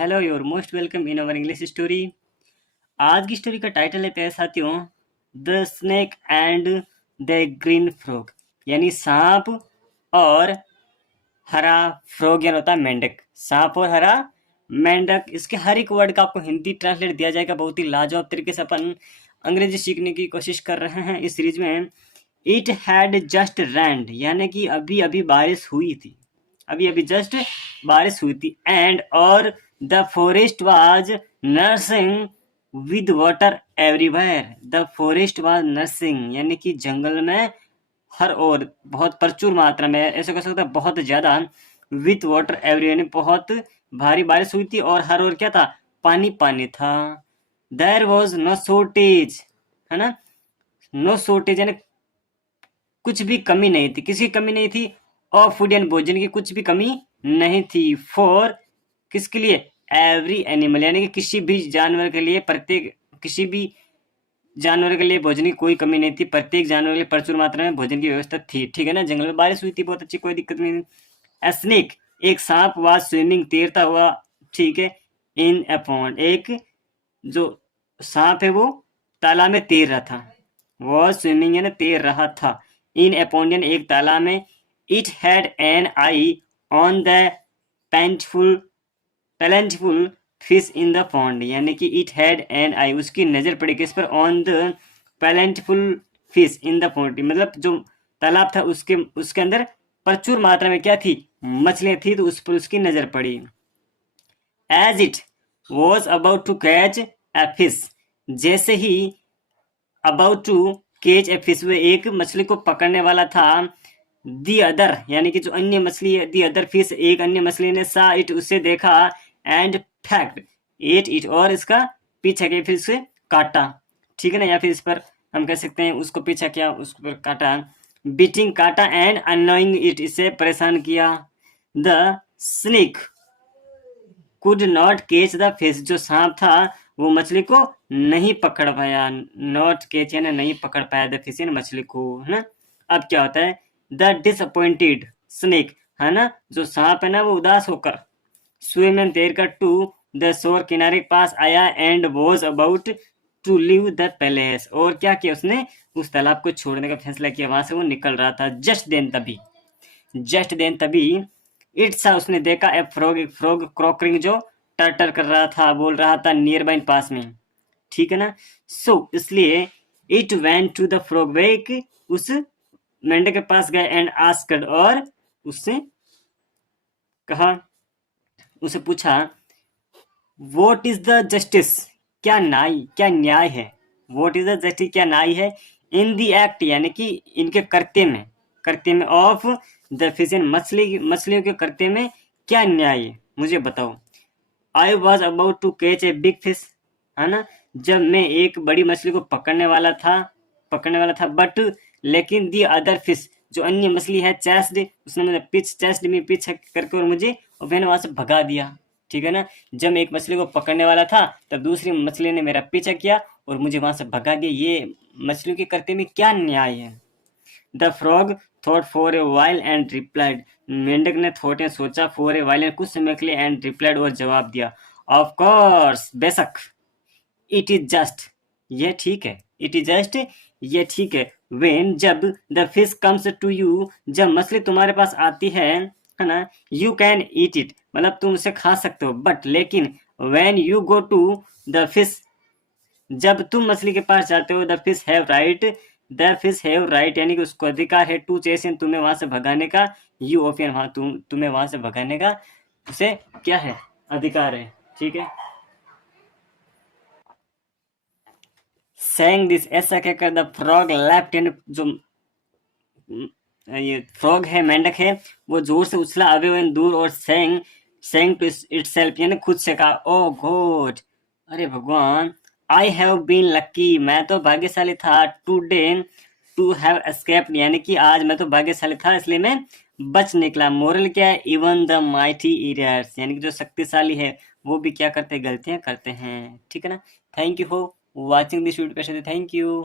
Hello your most welcome in our English story. आज की story का टाइटल है प्यारे साथियों, the snake and the green frog, यानी सांप और हरा फ्रॉग, यानी होता है मेंढक। सांप और हरा मेंढक, इसके हर एक वर्ड का आपको हिंदी ट्रांसलेट दिया जाएगा। बहुत ही लाजवाब तरीके से अपन अंग्रेजी सीखने की कोशिश कर रहे हैं इस सीरीज में। इट हैड जस्ट रैंड, यानी कि अभी अभी बारिश हुई थी, अभी अभी जस्ट बारिश हुई थी। एंड और the forest was nursing with water everywhere, the forest was nursing, यानी कि जंगल में हर ओर बहुत प्रचुर मात्रा में, ऐसे कह सकते हैं बहुत ज्यादा, विथ वाटर एवरीवेयर, यानी बहुत भारी बारिश हुई थी और हर ओर क्या था, पानी पानी था। देयर वॉज नो शॉर्टेज, है ना, नो शॉर्टेज यानी कुछ भी कमी नहीं थी, किसी की कमी नहीं थी। और फूड एंड भोजन की कुछ भी कमी नहीं थी। फॉर, किसके लिए, एवरी एनिमल, यानी कि किसी भी जानवर के लिए, प्रत्येक किसी भी जानवर के लिए भोजन की कोई कमी नहीं थी। प्रत्येक जानवर के लिए प्रचुर मात्रा में भोजन की व्यवस्था थी। ठीक है ना, जंगल में बारिश हुई थी, बहुत अच्छी, कोई दिक्कत नहीं थी। ए स्नेक, एक सांप, वाज स्विमिंग, तैरता हुआ, ठीक है, इन ए पॉन्ड, एक जो सांप है वो तालाब में तैर रहा था। वॉज स्विमिंग यानी तैर रहा था। इन ए पॉन्ड यानी एक तालाब में। It had an eye on the plentiful plentiful fish in the pond, यानी कि इट हैड एन आई, उसकी नजर पड़ी किस पर, on the plentiful fish in the pond, मतलब जो तालाब था उसके उसके अंदर प्रचुर मात्रा में क्या थी, मछलियां थी, तो उस पर उसकी नजर पड़ी। As it was about to catch a fish, जैसे ही about to catch a fish, वो एक मछली को पकड़ने वाला था। दी अदर, यानी कि जो अन्य मछली है, दी अदर फिश, एक अन्य मछली ने, सा इट, उससे देखा, एंड फैक्ट एट इट, और इसका पीछा किया, फिर उसे काटा। ठीक है ना, या फिर इस पर हम कह सकते हैं उसको पीछा किया, उस पर काटा। बीटिंग, काटा, एंड अनोइंग इट, इसे परेशान किया। The snake could not catch the fish, जो सांप था वो मछली को नहीं पकड़ पाया। नॉट कैच यानी नहीं पकड़ पाया, द फिश यानी मछली को, है ना। अब क्या होता है, द डिसअपॉइंटेड स्नेक, है ना, जो सांप है ना वो उदास होकर, स्विम एंड तैर कर, टू द शोर, किनारे के पास आया, and was about to leave the palace, और क्या किया उसने, उस तालाब को छोड़ने का फैसला किया, वहां से वो निकल रहा था। जस्ट देन तभी इट सा, उसने देखा, एक फ्रॉग क्रॉकरिंग, जो टर कर रहा था, बोल रहा था, नियर बाइन, पास में। ठीक है ना, सो इसलिए it went to the frog, वे उस मेंढक के पास गए, एंड आस्क्ड, और उससे कहा, उसे पूछा, वॉट इज द जस्टिस, क्या न्याय है, वॉट इज द जस्टिस, क्या न्याय है, इन द एक्ट, यानी कि इनके करते में, ऑफ द फिश, मछलियों के करते में क्या न्याय है, मुझे बताओ। I was about to catch a big fish, है ना, जब मैं एक बड़ी मछली को पकड़ने वाला था, बट लेकिन दी अदर फिश, जो अन्य मछली है, चेस्ड, उसने मुझे चेस्ड में पीछे करके, और मुझे, और मैंने वहां से भगा दिया। ठीक है ना, जब मैं एक मछली को पकड़ने वाला था तब दूसरी मछली ने मेरा पीछा किया और मुझे वहां से भगा दिया। ये मछलियों के करते में क्या न्याय है। The frog thought for a while and replied, मेंढक ने थॉट, सोचा, फॉर ए वाइल, कुछ समय के लिए, एंड रिप्लाइड, और जवाब दिया, ऑफ कोर्स, बेशक, इट इज जस्ट, ये ठीक है, इट इज जस्ट, ये ठीक है, वेन, जब, the fish comes to you, जब मछली तुम्हारे पास आती है ना, यू कैन ईट इट, मतलब तुम उसे खा सकते हो, बट लेकिन, when you go to the fish, जब तुम मछली के पास जाते हो, द फिश हैव राइट, यानी कि उसको अधिकार है, टू चेस इन, तुम्हें वहां से भगाने का, यू ओपियन, वहां तुम्हें वहां से भगाने का उसे क्या है, अधिकार है। ठीक है, saying दिस, ऐसा कहकर, द फ्रॉग लेफ्ट, यानी जो ये फ्रॉग है, मेंढक है, वो जोर से उछला, अवे, दूर, और saying टू इटसेल्फ, यानी खुद से कहा, ओ गॉड, अरे भगवान, आई हैव बीन लकी, मैं तो भाग्यशाली था, टूडे टू हैव एस्केप्ड, यानी कि आज मैं तो भाग्यशाली था इसलिए मैं बच निकला। मोरल क्या है, इवन द माइटी इडियट्स, यानी कि जो शक्तिशाली है वो भी क्या करते हैं, गलतियां करते हैं। ठीक है ना, thank you for watching this video, thank you.